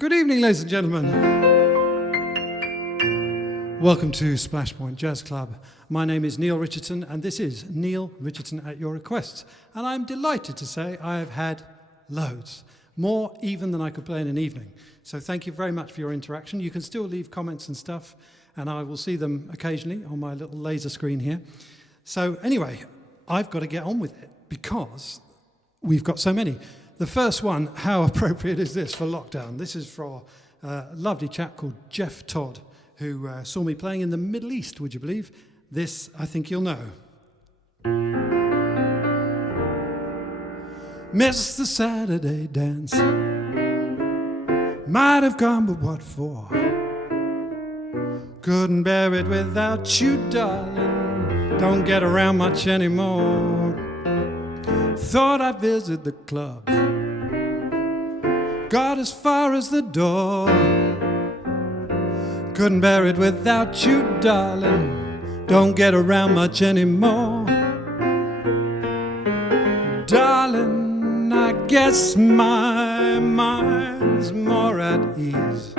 Good evening, ladies and gentlemen. Welcome to Splashpoint Jazz Club. My name is Neal Richardson, and this is Neal Richardson at your requests. And I'm delighted to say I have had loads, more even than I could play in an evening. So thank you very much for your interaction. You can still leave comments and stuff, and I will see them occasionally on my little laser screen here. So anyway, I've got to get on with it because we've got so many. The first one, how appropriate is this for lockdown? This is for a lovely chap called Jeff Todd, who saw me playing in the Middle East, would you believe? This, I think you'll know. Missed the Saturday dance. Might have gone, but what for? Couldn't bear it without you, darling. Don't get around much anymore. Thought I'd visit the club. Got as far as the door. Couldn't bear it without you, darling. Don't get around much anymore. Darling, I guess my mind's more at ease.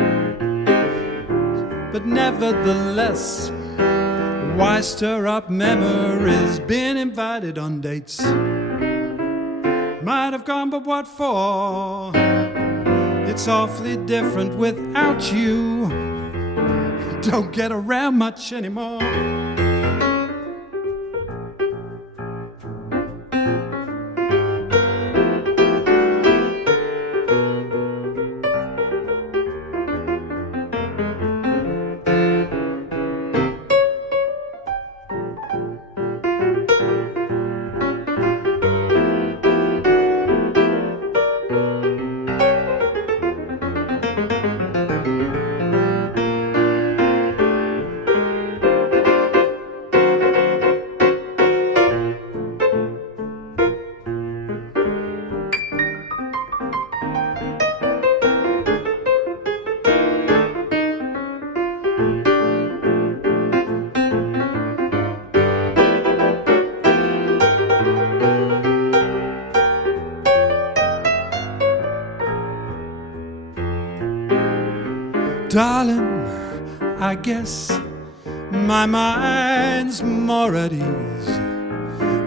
But nevertheless, why stir up memories? Been invited on dates. Might have gone, but what for? It's awfully different without you. Don't get around much anymore. Darling, I guess my mind's more at ease.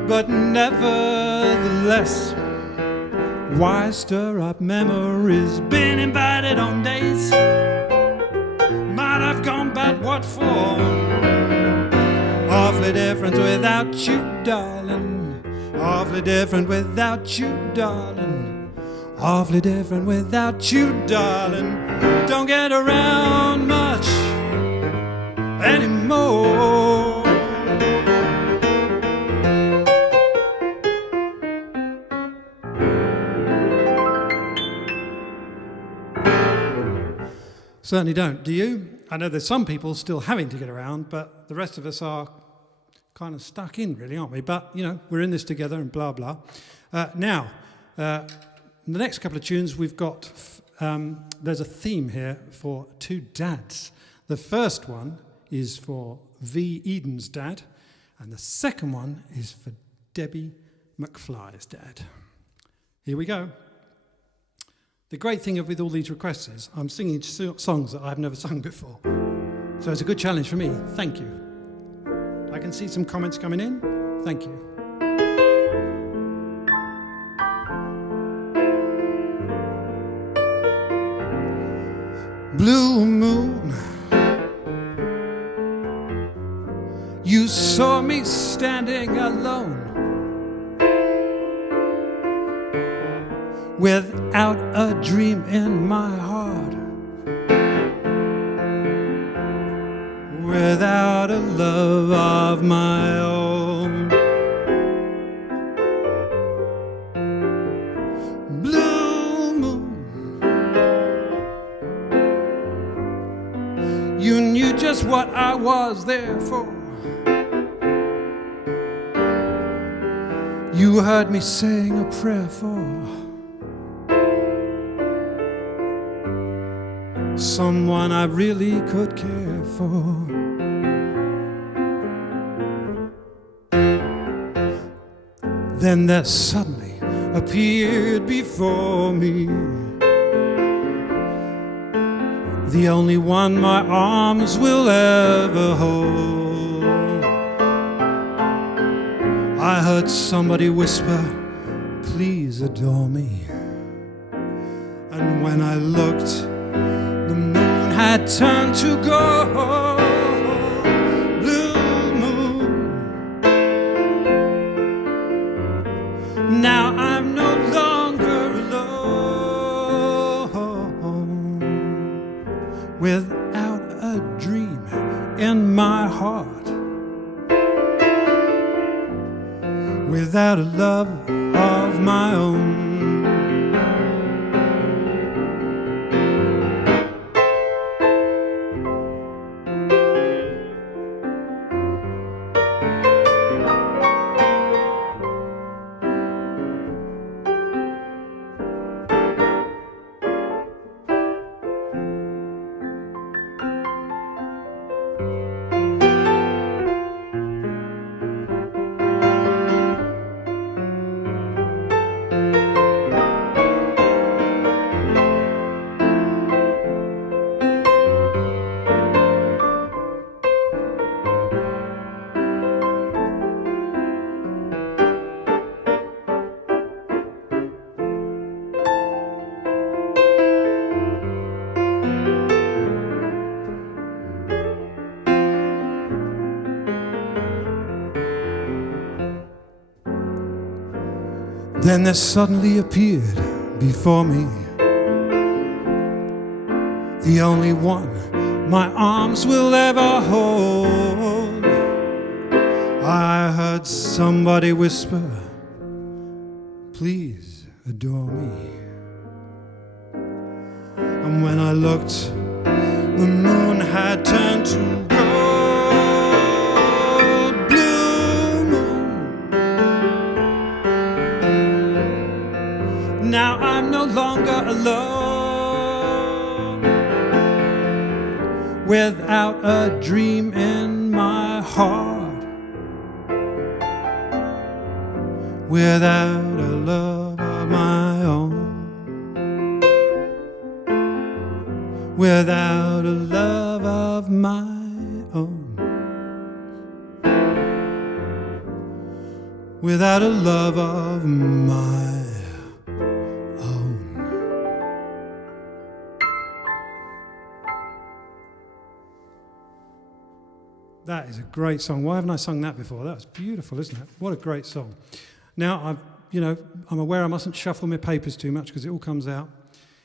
But nevertheless, why stir up memories? Been invited on dates. Might have gone, but what for? Awfully different without you, darling. Awfully different without you, darling. Awfully different without you, darling. Don't get around much anymore. Certainly don't, do you? I know there's some people still having to get around, but the rest of us are kind of stuck in, really, aren't we? But, you know, we're in this together and blah, blah. Now, in the next couple of tunes, we've got, there's a theme here for two dads. The first one is for V. Eden's dad, and the second one is for Debbie McFly's dad. Here we go. The great thing with all these requests is I'm singing songs that I've never sung before. So it's a good challenge for me. Thank you. I can see some comments coming in. Thank you. Blue moon, you saw me standing alone, without a dream in my heart, without a love of my own. Blue moon, you knew just what I was there for. You heard me saying a prayer for someone I really could care for. Then there suddenly appeared before me the only one my arms will ever hold. I heard somebody whisper, please adore me. And when I looked, the moon had turned to gold. Blue moon. Now I'm no longer alone, without a dream in my heart, without a love of my own. Then there suddenly appeared before me the only one my arms will ever hold. I heard somebody whisper, please adore me. And when I looked, the moon had turned to gold. Blue moon. Now I'm no longer alone, without a dream in my heart, without a love of my own, without a love of my own, without a love of my own. That is a great song. Why haven't I sung that before? That was beautiful, isn't it? What a great song. Now, I'm aware I mustn't shuffle my papers too much because it all comes out.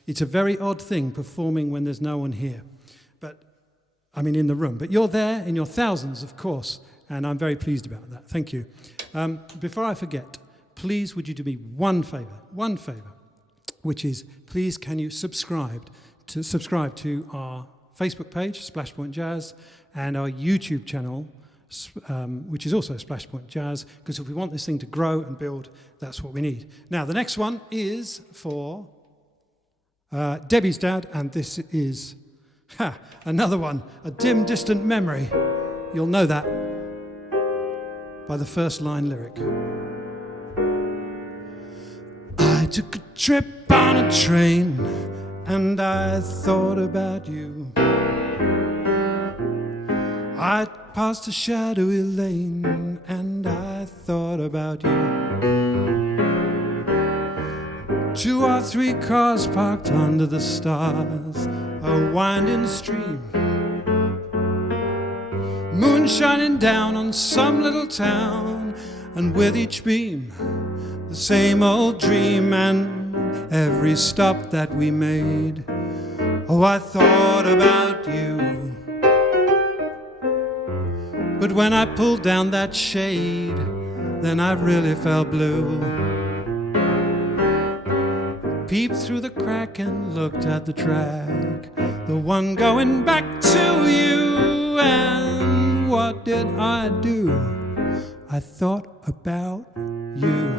It's a very odd thing performing when there's no one here. In the room. But you're there in your thousands, of course, and I'm very pleased about that. Thank you. Before I forget, please would you do me one favour, which is please can you subscribe to our Facebook page, SplashPointJazz, and our YouTube channel, which is also SplashPointJazz, because if we want this thing to grow and build, that's what we need. Now, the next one is for Debbie's dad, and this is another one, a dim, distant memory. You'll know that by the first line lyric. I took a trip on a train, and I thought about you. I passed a shadowy lane, and I thought about you. 2 or 3 cars parked under the stars, a winding stream, moon shining down on some little town, and with each beam, the same old dream, and every stop that we made, oh, I thought about you. But when I pulled down that shade, then I really felt blue. Peeped through the crack and looked at the track, the one going back to you. And what did I do? I thought about you.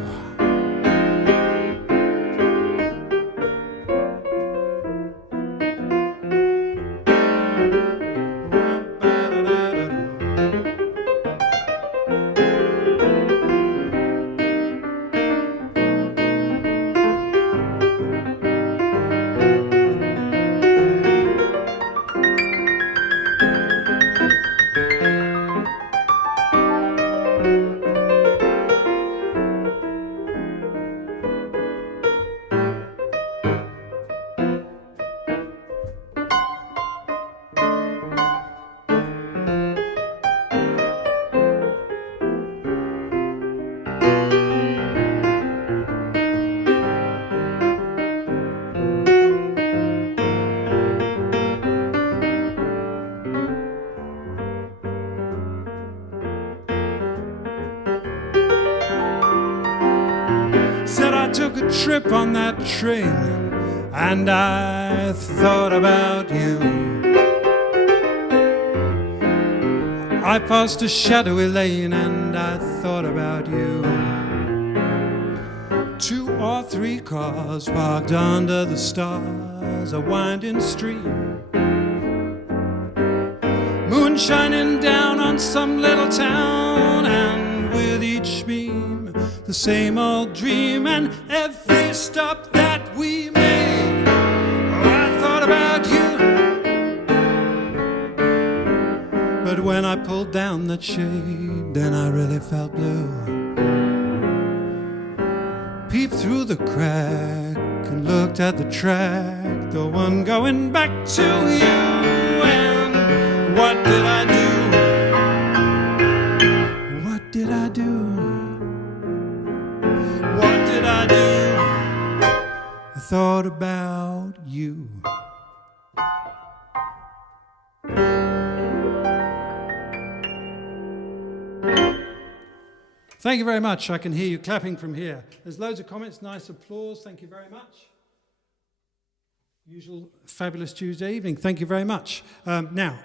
took a trip on that train, and I thought about you. I passed a shadowy lane, and I thought about you. 2 or 3 cars parked under the stars, a winding stream, moon shining down on some little town, and with each beam the same old dream. And every stop that we made, oh, I thought about you. But when I pulled down that shade, then I really felt blue. Peeped through the crack and looked at the track, the one going back to you. And what did I do? What did I do? What did I do? I thought about you. Thank you very much. I can hear you clapping from here. There's loads of comments, nice applause. Thank you very much. Usual fabulous Tuesday evening. Thank you very much. Now,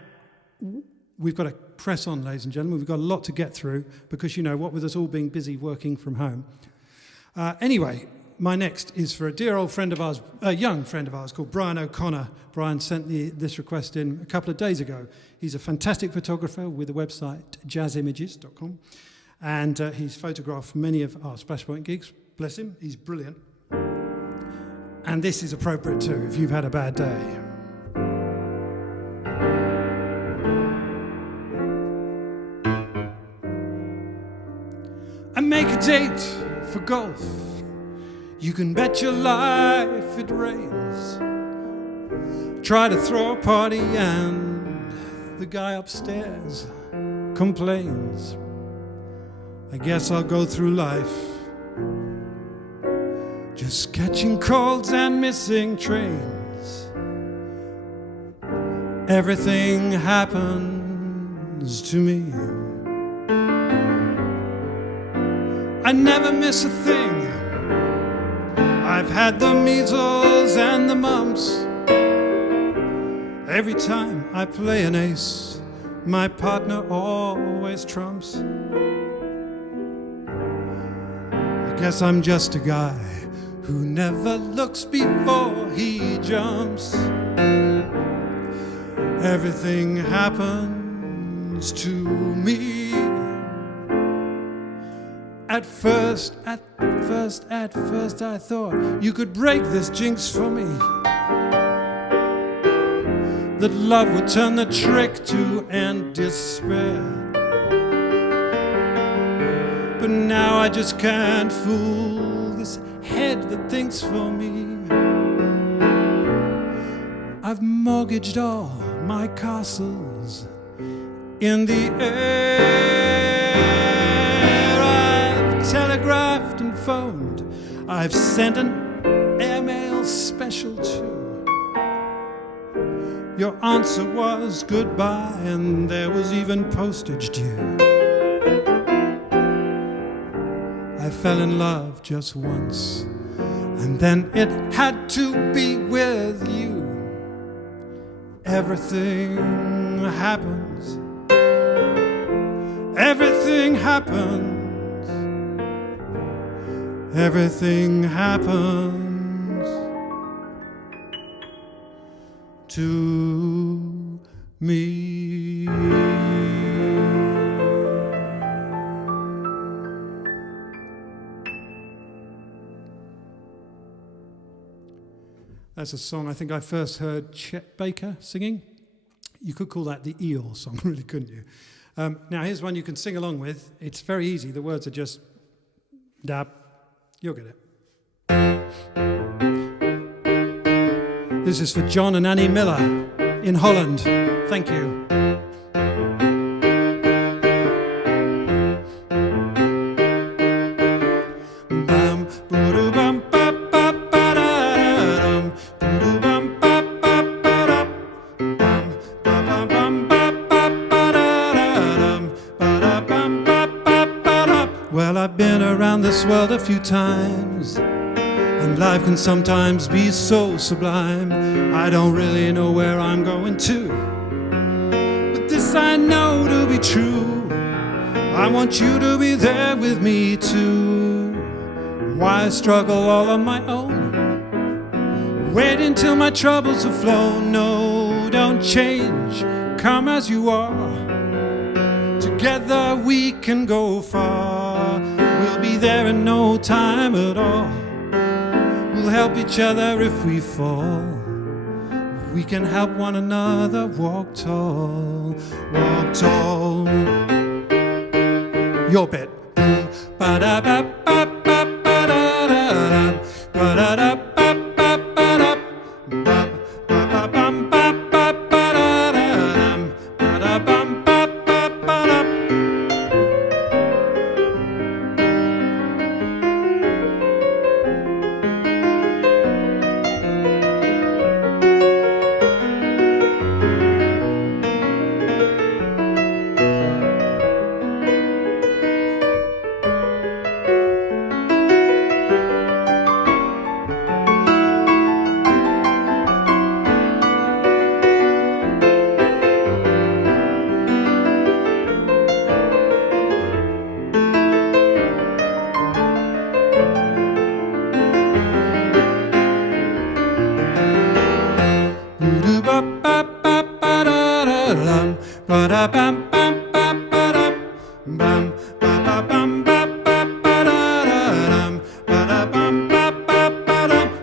we've got to press on, ladies and gentlemen. We've got a lot to get through because, you know, what with us all being busy working from home. Anyway, my next is for a dear old friend of ours, a young friend of ours called Brian O'Connor. Brian sent this request in a couple of days ago. He's a fantastic photographer with the website jazzimages.com. And he's photographed many of our SplashPoint gigs. Bless him, he's brilliant. And this is appropriate too, if you've had a bad day. And make a date for golf. You can bet your life it rains. Try to throw a party and the guy upstairs complains. I guess I'll go through life just catching colds and missing trains. Everything happens to me. I never miss a thing. I've had the measles and the mumps. Every time I play an ace, my partner always trumps. I guess I'm just a guy who never looks before he jumps. Everything happens to me. At first I thought you could break this jinx for me, that love would turn the trick to end despair. But now I just can't fool this head that thinks for me. I've mortgaged all my castles in the air. I've telegraphed and phoned. I've sent an airmail special too. Your answer was goodbye, and there was even postage due. I fell in love just once, and then it had to be with you. Everything happens. Everything happens. Everything happens to me. That's a song I think I first heard Chet Baker singing. You could call that the Eeyore song, really, couldn't you? Now, here's one you can sing along with. It's very easy. The words are just dab. You'll get it. This is for John and Annie Miller in Holland. Thank you. Well, I've been around this world a few times, And life can sometimes be so sublime. I don't really know where I'm going to, but this I know to be true. I want you to be there with me too. Why struggle all on my own? Wait until my troubles have flown. No, don't change, come as you are. Together we can go far. We'll be there in no time at all. We'll help each other if we fall. We can help one another walk tall. Walk tall. Your bit.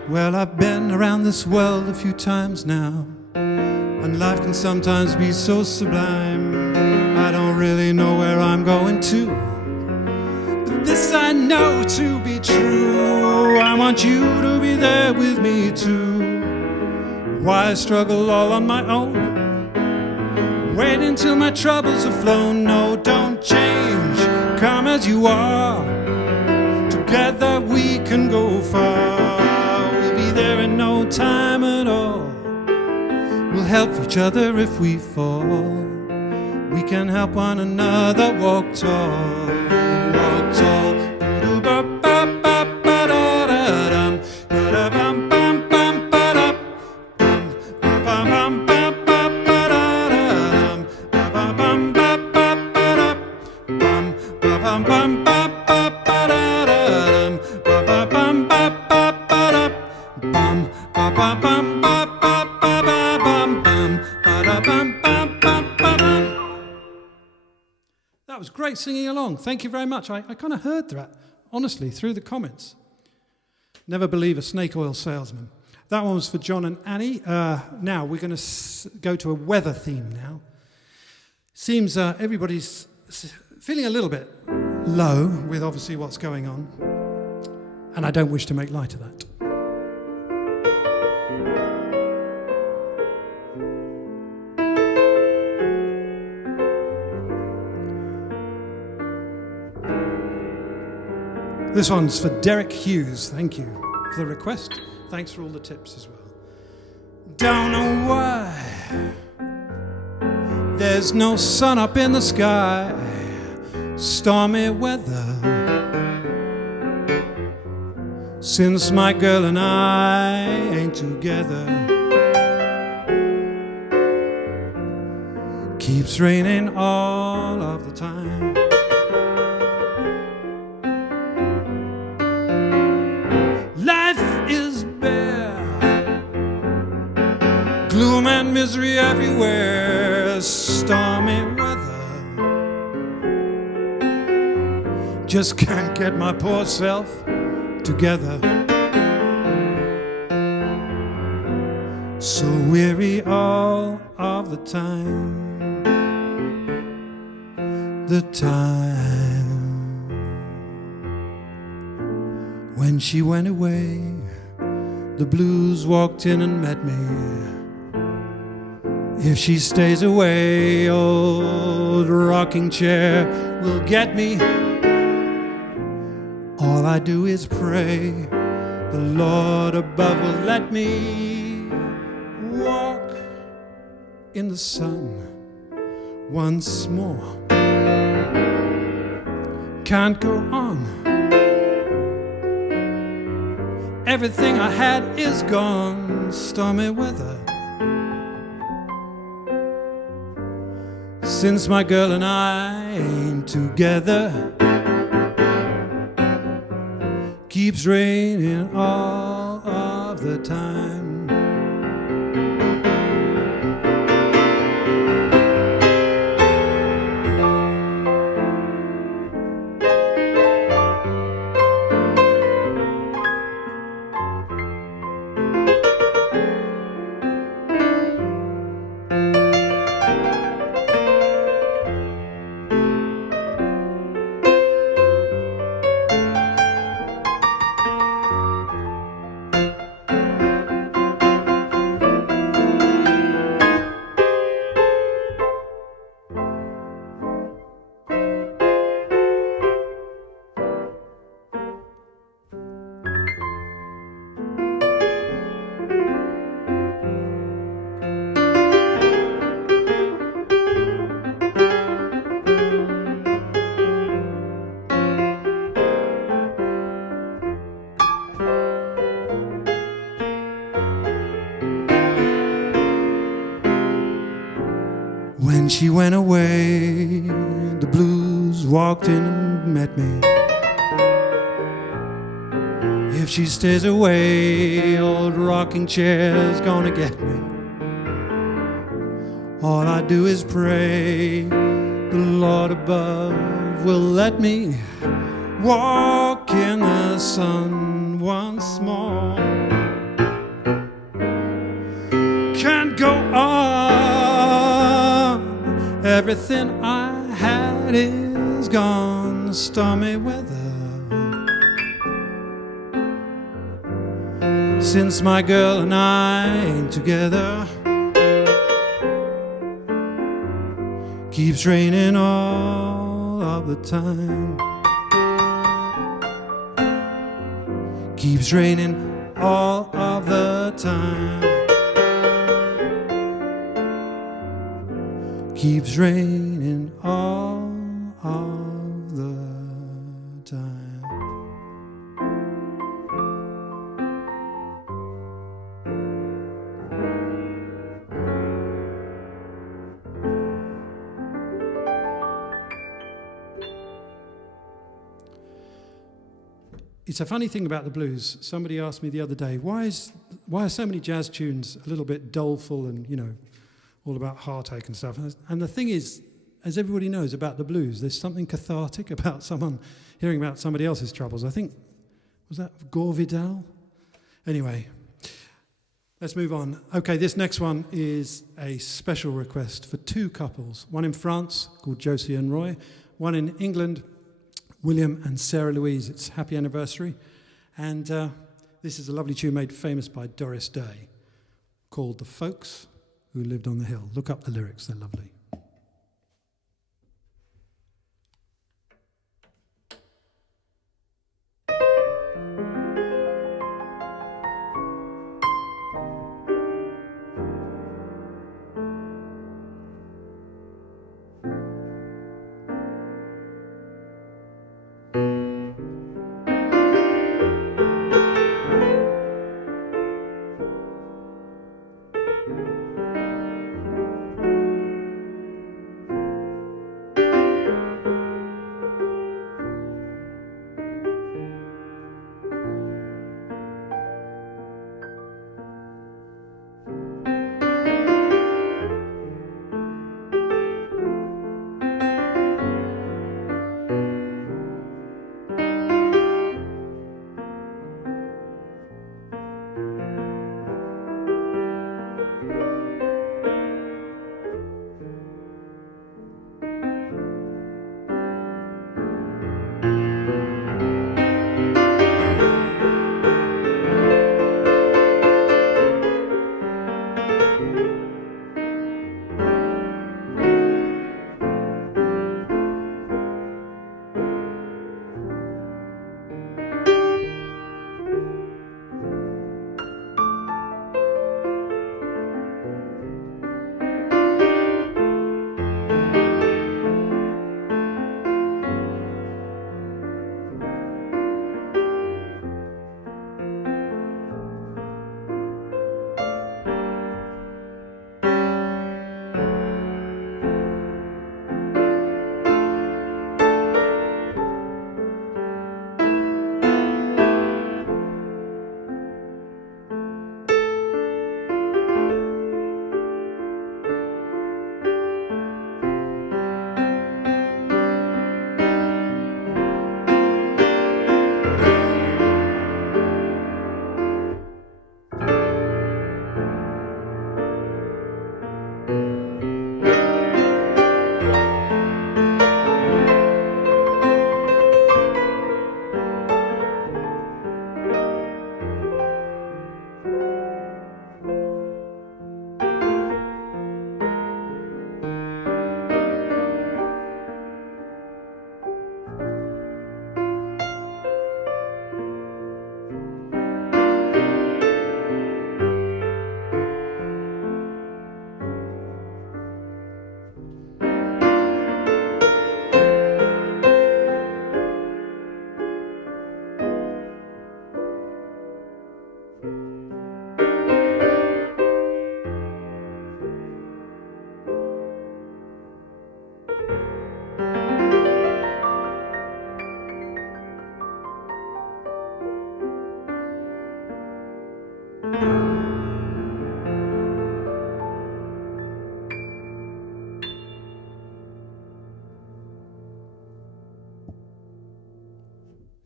Well, I've been around this world a few times now, and life can sometimes be so sublime. I don't really know where I'm going to, but this I know to be true. I want you to be there with me too. Why struggle all on my own? Wait until my troubles have flown. No, don't change, come as you are. Together we can go far. We'll be there in no time at all. We'll help each other if we fall. We can help one another walk tall. Walk tall. That was great singing along. Thank you very much. I kind of heard that, honestly, through the comments. Never believe a snake oil salesman. That one was for John and Annie. Now we're going to go to a weather theme now. Seems everybody's feeling a little bit low with obviously what's going on, and I don't wish to make light of that. This one's for Derek Hughes. Thank you for the request. Thanks for all the tips as well. Don't know why there's no sun up in the sky. Stormy weather since my girl and I ain't together. Keeps raining all of the time. Gloom and misery everywhere, stormy weather. Just can't get my poor self together. So weary all of the time. The time when she went away, the blues walked in and met me. If she stays away, old rocking chair will get me. All I do is pray the Lord above will let me walk in the sun once more. Can't go on Everything I had is gone, stormy weather. Since my girl and I ain't together, keeps raining all of the time. When she went away, the blues walked in and met me. If she stays away, old rocking chair's gonna get me. All I do is pray the Lord above will let me walk in the sun once more. Can't go on, everything I had is gone, stormy weather. Since my girl and I ain't together, keeps raining all of the time. Keeps raining all of the time. Keeps raining all of the time. It's a funny thing about the blues. Somebody asked me the other day, why are so many jazz tunes a little bit doleful and, you know, all about heartache and stuff? And the thing is, as everybody knows about the blues, there's something cathartic about someone hearing about somebody else's troubles. I think, was that Gore Vidal? Anyway, let's move on. Okay, this next one is a special request for two couples. One in France, called Josie and Roy. One in England, William and Sarah Louise. It's happy anniversary. And this is a lovely tune made famous by Doris Day called The Folks Who Lived on the Hill. Look up the lyrics, they're lovely.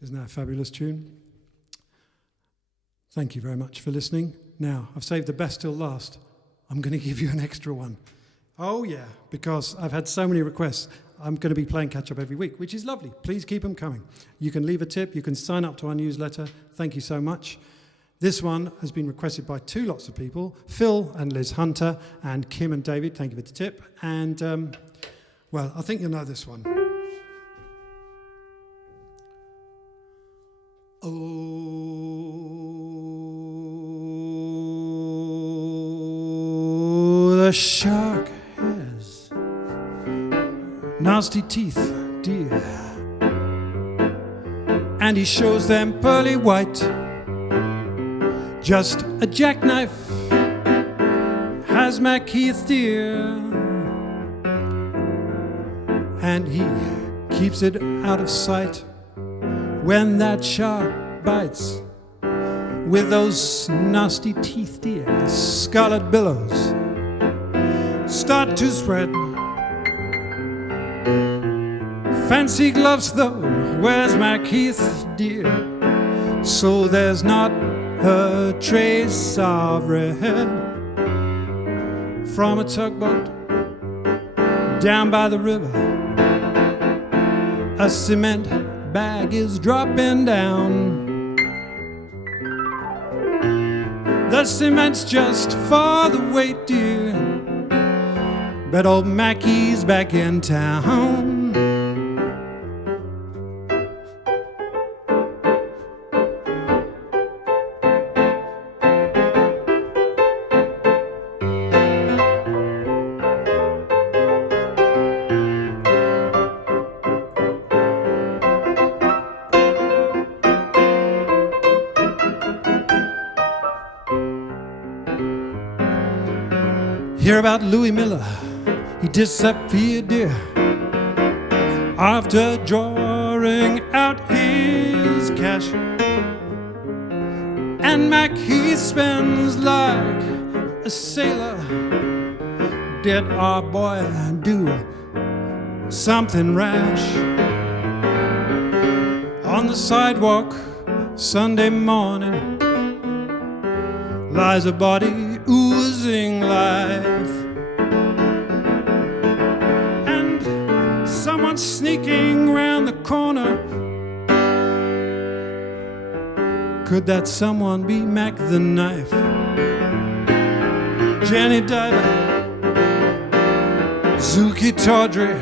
Isn't that a fabulous tune? Thank you very much for listening. Now, I've saved the best till last. I'm going to give you an extra one. Oh, yeah, because I've had so many requests. I'm going to be playing catch-up every week, which is lovely. Please keep them coming. You can leave a tip. You can sign up to our newsletter. Thank you so much. This one has been requested by two lots of people, Phil and Liz Hunter, and Kim and David. Thank you for the tip. And, well, I think you'll know this one. Oh, the shark has nasty teeth, dear, and he shows them pearly white. Just a jackknife has Mack Keith, dear, and he keeps it out of sight when that shark bites with those nasty teeth, dear. Scarlet billows start to spread. Fancy gloves, though, where's Mack Keith, dear? So there's not a trace of red from a tugboat down by the river. A cement bag is dropping down. The cement's just for the weight, dear, but old Mackie's back in town. Hear about Louis Miller, he disappeared, dear, after drawing out his cash. And Mack, he spends like a sailor. Did our boy do something rash? On the sidewalk Sunday morning lies a body oozing life, and someone sneaking round the corner. Could that someone be Mack the Knife? Jenny Diver, Zuki Tawdry,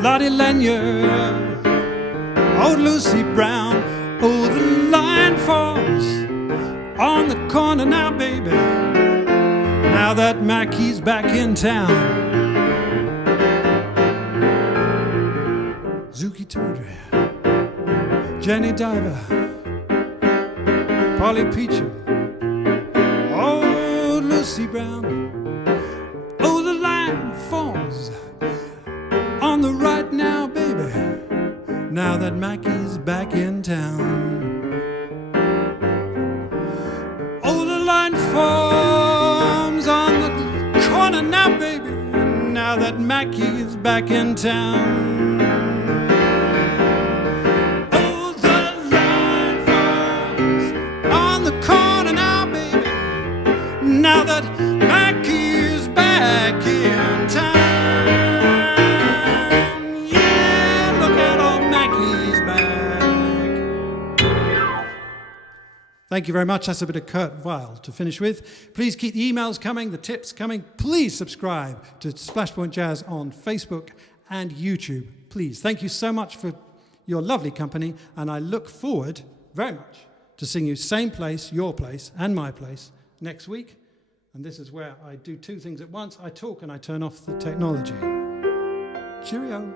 Lottie Lanyard, old Lucy Brown. Oh, the line falls on the corner now, baby, now that Mackie's back in town. Zuki Tawdry, Jenny Diver, Polly Peachum, oh, Lucy Brown. Oh, the line falls on the right now, baby, now that Mackie's back in town. Forms on the corner now, baby, now that Mackie's back in town. Oh, the line forms on the corner now, baby, now that Mackie's back in town. Yeah, look at old Mackie's back. Thank you very much. That's a bit of Kurt Weill to finish with. Please keep the emails coming, the tips coming. Please subscribe to SplashPointJazz on Facebook and YouTube. Please. Thank you so much for your lovely company, and I look forward very much to seeing you same place, your place, and my place next week. And this is where I do two things at once. I talk and I turn off the technology. Cheerio.